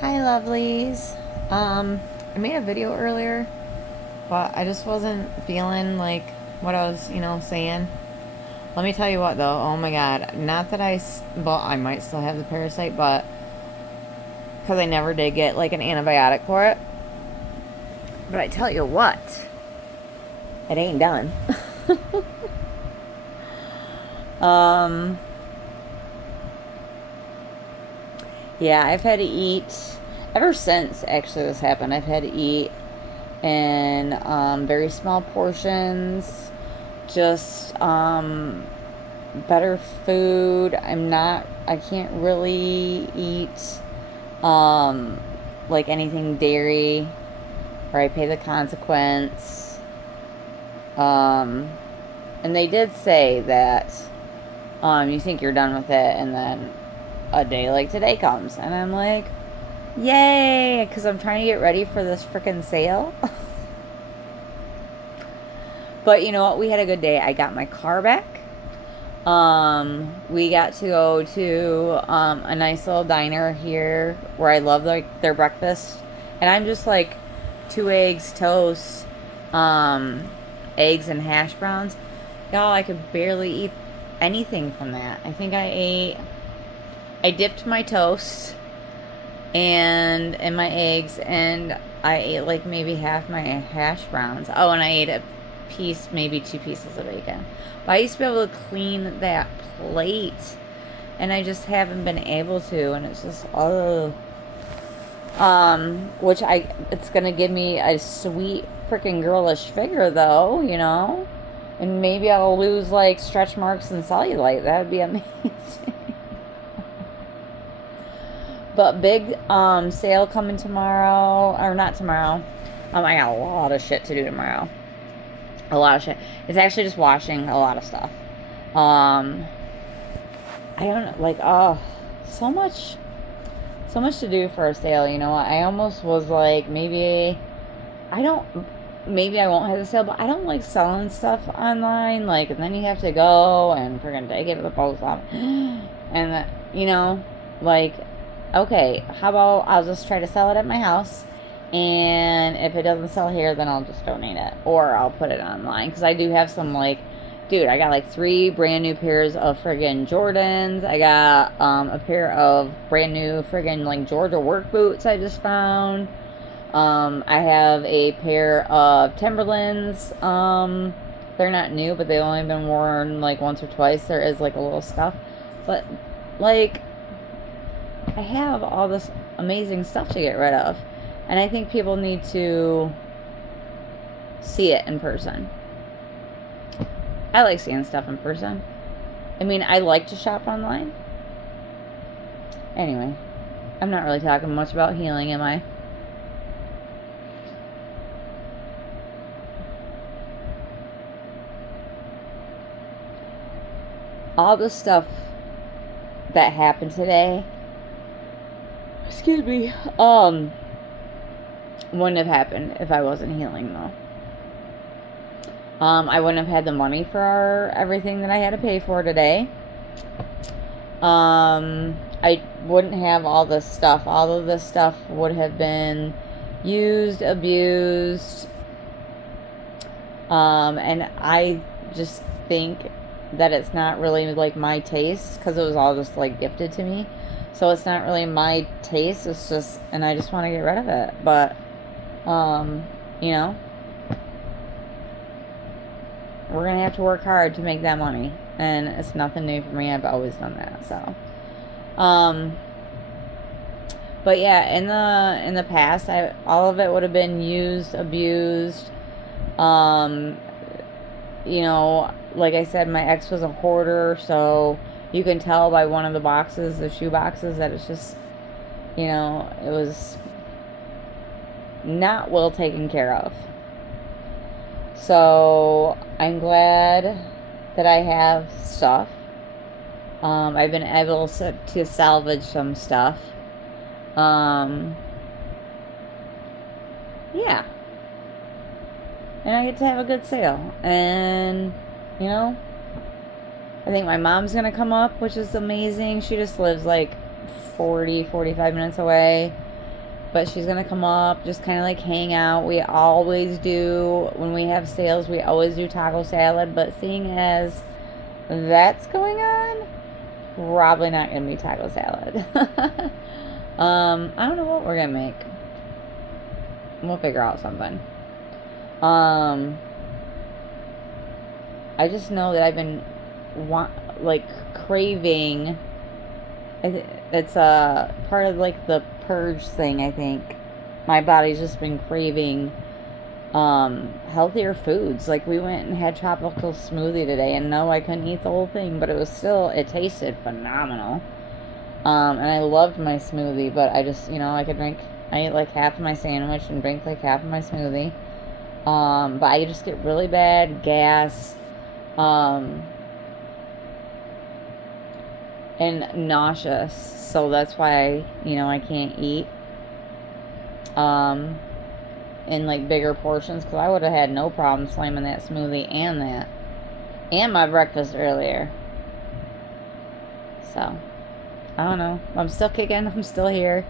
Hi, lovelies. I made a video earlier, but I just wasn't feeling like what I was, saying. Let me tell you what, though. Oh my god. Not that well, I might still have the parasite, but because I never did get like an antibiotic for it. But I tell you what, it ain't done. um, yeah, I've had to eat ever since actually this happened. I've had to eat in very small portions, just better food. I can't really eat like anything dairy, or I pay the consequence. Um, and they did say that you think you're done with it, and then a day like today comes, and I'm like, yay, because I'm trying to get ready for this freaking sale. But you know what? We had a good day. I got my car back. We got to go to a nice little diner here where I love their breakfast, and I'm just like 2 eggs, toast, eggs and hash browns. Y'all, I could barely eat anything from that. I think I dipped my toast and my eggs, and I ate like maybe half my hash browns. Oh, and I ate a piece, maybe 2 pieces of bacon. But I used to be able to clean that plate, and I just haven't been able to, and it's just, oh. It's gonna give me a sweet freaking girlish figure, though, and maybe I'll lose like stretch marks and cellulite. That would be amazing. But big sale coming tomorrow, or not tomorrow. I got a lot of shit to do tomorrow. A lot of shit. It's actually just washing a lot of stuff. I don't know, like, so much to do for a sale. I almost was like, maybe I won't have the sale, but I don't like selling stuff online, like, and then you have to go and freaking take it to the post office, and like, okay, how about I'll just try to sell it at my house, and if it doesn't sell here, then I'll just donate it, or I'll put it online, because I do have some, like, dude, I got like 3 brand new pairs of friggin' Jordans. I got a pair of brand new friggin' like Georgia work boots I just found. I have a pair of Timberlands. They're not new, but they've only been worn like once or twice. There is like a little stuff, but like, I have all this amazing stuff to get rid of, and I think people need to see it in person. I like seeing stuff in person. I mean, I like to shop online. Anyway, I'm not really talking much about healing, am I? All the stuff that happened today, excuse me, wouldn't have happened if I wasn't healing, though. I wouldn't have had the money for everything that I had to pay for today. I wouldn't have all this stuff. All of this stuff would have been used, abused, and I just think that it's not really like my taste, because it was all just like gifted to me. So it's not really my taste. It's just, and I just want to get rid of it. But, you know, we're going to have to work hard to make that money. And it's nothing new for me. I've always done that. So, but yeah, in the past, all of it would have been used, abused. You know, like I said, my ex was a hoarder, so you can tell by one of the boxes, the shoe boxes, that it's just, it was not well taken care of. So I'm glad that I have stuff. I've been able to salvage some stuff. Yeah. And I get to have a good sale. And, I think my mom's going to come up, which is amazing. She just lives like 45 minutes away. But she's going to come up, just kind of like hang out. We always do, when we have sales, we always do taco salad. But seeing as that's going on, probably not going to be taco salad. I don't know what we're going to make. We'll figure out something. I just know that I've been craving. It's a part of like the purge thing, I think. My body's just been craving healthier foods. Like, we went and had tropical smoothie today, and no, I couldn't eat the whole thing, but it tasted phenomenal. And I loved my smoothie, but I just, I ate like half of my sandwich and drank like half of my smoothie. But I just get really bad gas, and nauseous. So that's why, I can't eat, in like bigger portions, because I would have had no problem slamming that smoothie and my breakfast earlier. So, I don't know. I'm still kicking. I'm still here.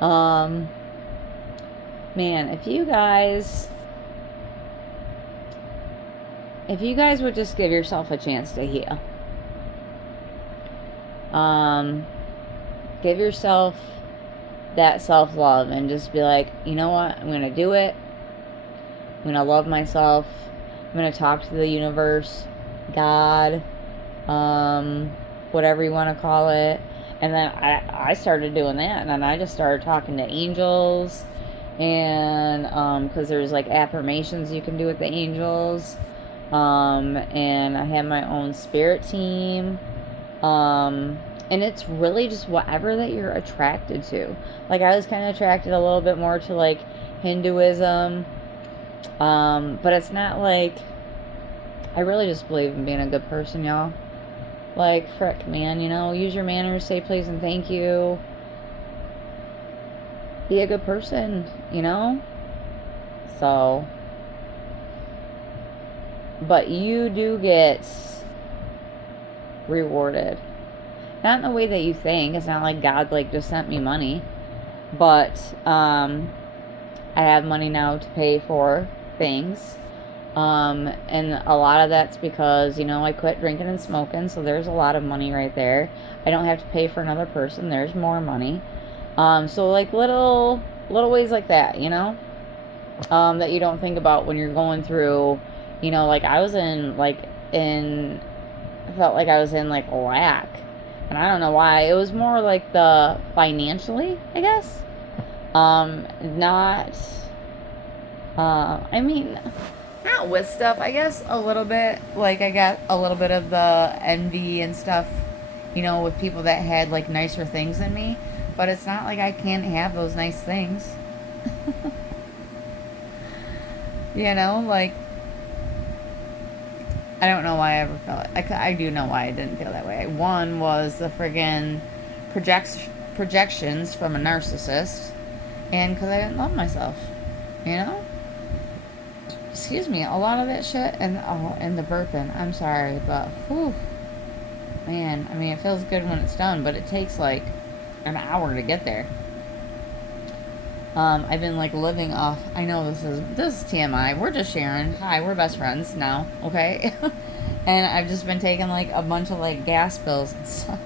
Man, if you guys would just give yourself a chance to heal. Give yourself that self-love and just be like, you know what? I'm going to do it. I'm going to love myself. I'm going to talk to the universe, God, whatever you want to call it. And then I started doing that, and then I just started talking to angels, and because there's like affirmations you can do with the angels, and I have my own spirit team, and it's really just whatever that you're attracted to. Like, I was kind of attracted a little bit more to like Hinduism, but it's not like, I really just believe in being a good person, y'all. Like, frick, man, use your manners, say please and thank you. Be a good person, So, but you do get rewarded. Not in the way that you think. It's not like God, like, just sent me money. But, I have money now to pay for things. And a lot of that's because, I quit drinking and smoking, so there's a lot of money right there. I don't have to pay for another person. There's more money. So like little ways like that, that you don't think about when you're going through, like I felt like I was in like lack, and I don't know why. It was more like the financially, I guess. Not with stuff, I guess a little bit. Like, I got a little bit of the envy and stuff, with people that had like nicer things than me. But it's not like I can't have those nice things. Like, I don't know why I ever felt it. I do know why I didn't feel that way. One was the friggin' projections from a narcissist, and because I didn't love myself, Excuse me, a lot of that shit, and the burping. I'm sorry, but whew, man. I mean, it feels good when it's done, but it takes like an hour to get there. I've been like living off. I know this is TMI. We're just sharing. Hi, we're best friends now, okay? And I've just been taking like a bunch of like gas pills and stuff.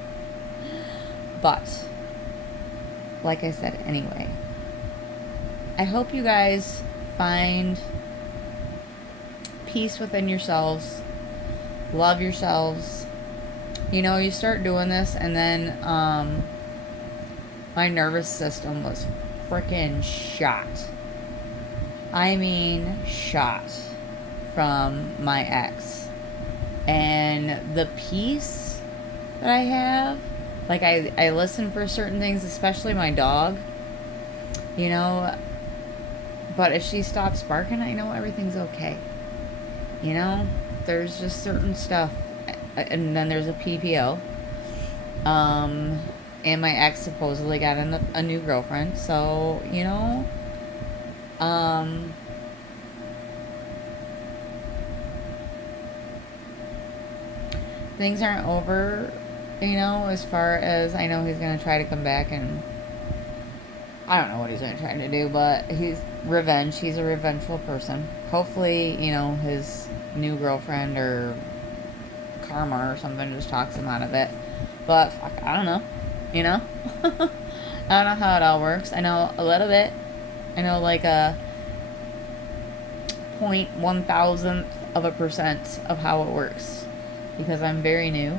But like I said, anyway, I hope you guys find peace within yourselves, love yourselves. You start doing this, and then my nervous system was freaking shot. I mean, shot from my ex. And the peace that I have, like I listen for certain things, especially my dog, but if she stops barking, I know everything's okay. There's just certain stuff, and then there's a PPO, and my ex supposedly got a new girlfriend, so, things aren't over, as far as I know he's going to try to come back and I don't know what he's been trying to do, but he's revenge. He's a revengeful person. Hopefully, you know, his new girlfriend or karma or something just talks him out of it. But fuck, I don't know. You know? I don't know how it all works. I know a little bit. I know like a 0.1000% of how it works. Because I'm very new.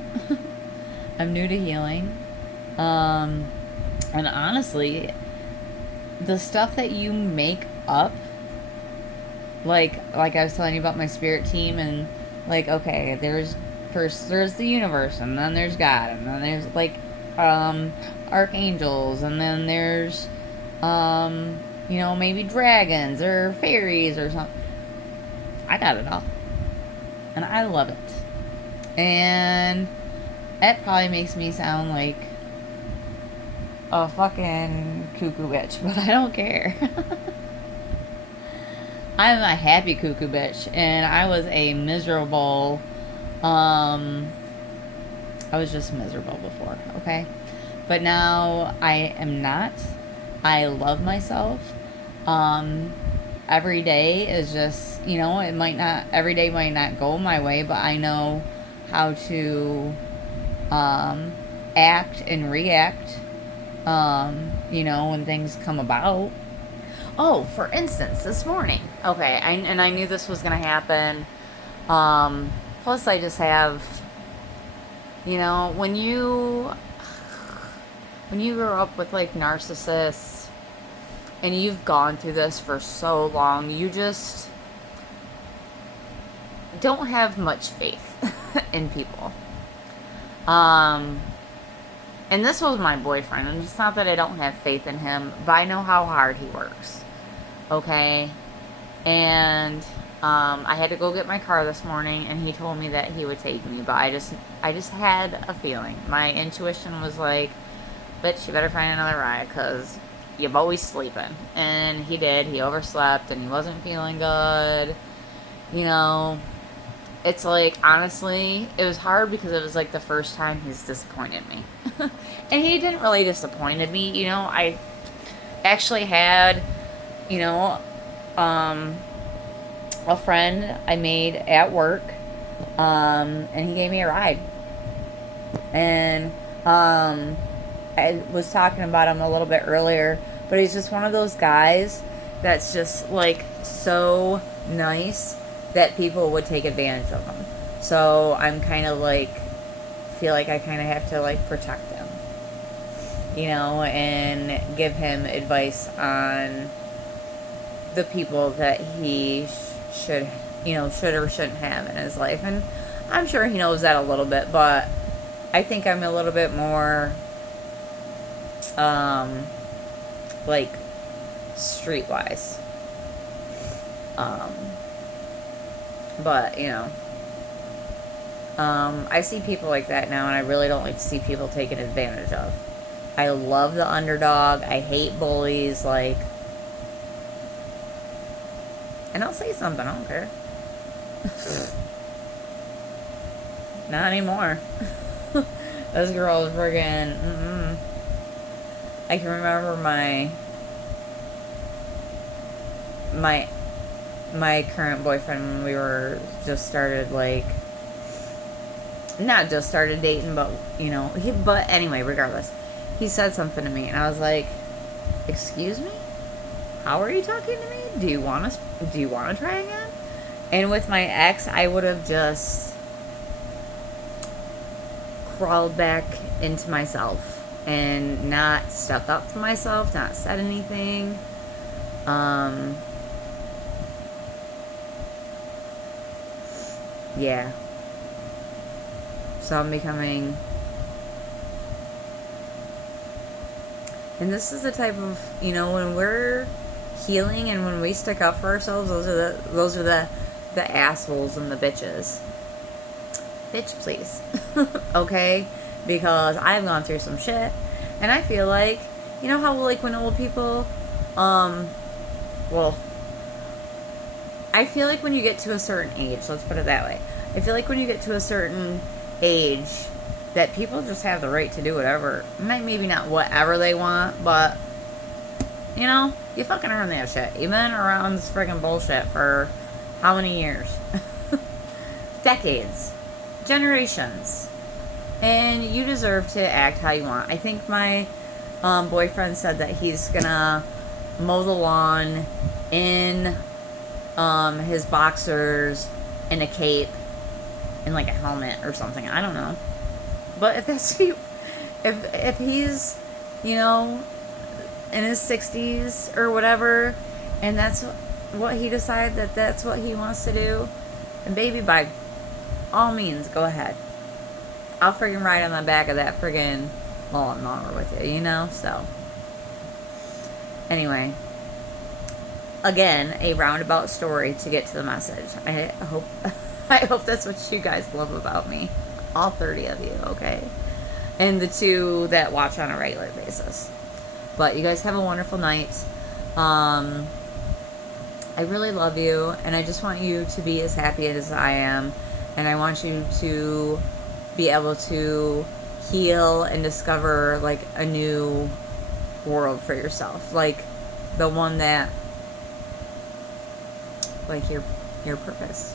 I'm new to healing. And honestly, the stuff that you make up, like I was telling you about my spirit team, and like, okay, there's the universe, and then there's God, and then there's like archangels, and then there's you know, maybe dragons or fairies or something. I got it all, and I love it. And it probably makes me sound like a fucking cuckoo bitch, but I don't care. I'm a happy cuckoo bitch, and I was a miserable, I was just miserable before, okay? But now I am not. I love myself. Every day is just, you know, every day might not go my way, but I know how to, act and react, you know, when things come about. Oh, for instance, this morning. Okay, I knew this was going to happen. Plus, I just have, you know, when you grow up with like narcissists and you've gone through this for so long, you just don't have much faith in people. And this was my boyfriend, and it's not that I don't have faith in him, but I know how hard he works. Okay? And I had to go get my car this morning, and he told me that he would take me, but I just had a feeling. My intuition was like, bitch, you better find another ride, because you're always sleeping. And he did. He overslept, and he wasn't feeling good. You know, it's like, honestly, it was hard because it was like the first time he's disappointed me. And he didn't really disappointed me. You know, I actually had, you know, a friend I made at work, and he gave me a ride. And I was talking about him a little bit earlier, but he's just one of those guys that's just like so nice that people would take advantage of him. So I'm kind of like, feel like I kind of have to like protect him, you know, and give him advice on the people that he should, you know, should or shouldn't have in his life. And I'm sure he knows that a little bit, but I think I'm a little bit more like streetwise. But you know, I see people like that now, and I really don't like to see people taken advantage of. I love the underdog. I hate bullies. Like, and I'll say something. I don't care. Not anymore. Those girls friggin'. I can remember my current boyfriend when we were just started, like, not just started dating, but you know, but anyway, regardless, he said something to me, and I was like, "Excuse me, how are you talking to me? Do you want to try again?" And with my ex, I would have just crawled back into myself and not stuck up for myself, not said anything. Yeah. So I'm becoming, and this is the type of, you know, when we're healing and when we stick up for ourselves, those are the assholes and the bitches. Bitch, please. Okay? Because I've gone through some shit, and I feel like, you know how like when old people, well, I feel like when you get to a certain age, let's put it that way. I feel like when you get to a certain age, that people just have the right to do whatever. Maybe not whatever they want, but You know, you fucking earn that shit. You've been around this friggin' bullshit for how many years? Decades. Generations. And you deserve to act how you want. I think my boyfriend said that he's gonna mow the lawn in his boxers and a cape and like a helmet or something. I don't know. But if that's if he's, you know, in his 60s or whatever, and that's what he decided that that's what he wants to do, and baby, by all means, go ahead. I'll friggin' ride on the back of that friggin' lawnmower with you, you know? So, anyway, again, a roundabout story to get to the message. I hope I hope that's what you guys love about me. All 30 of you, okay? And the 2 that watch on a regular basis. But you guys have a wonderful night. I really love you, and I just want you to be as happy as I am, and I want you to be able to heal and discover like a new world for yourself, like the one that, like your purpose,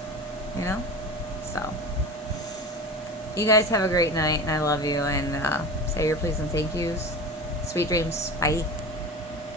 you know. So you guys have a great night, and I love you, and say your please and thank yous. Sweet dreams. Bye.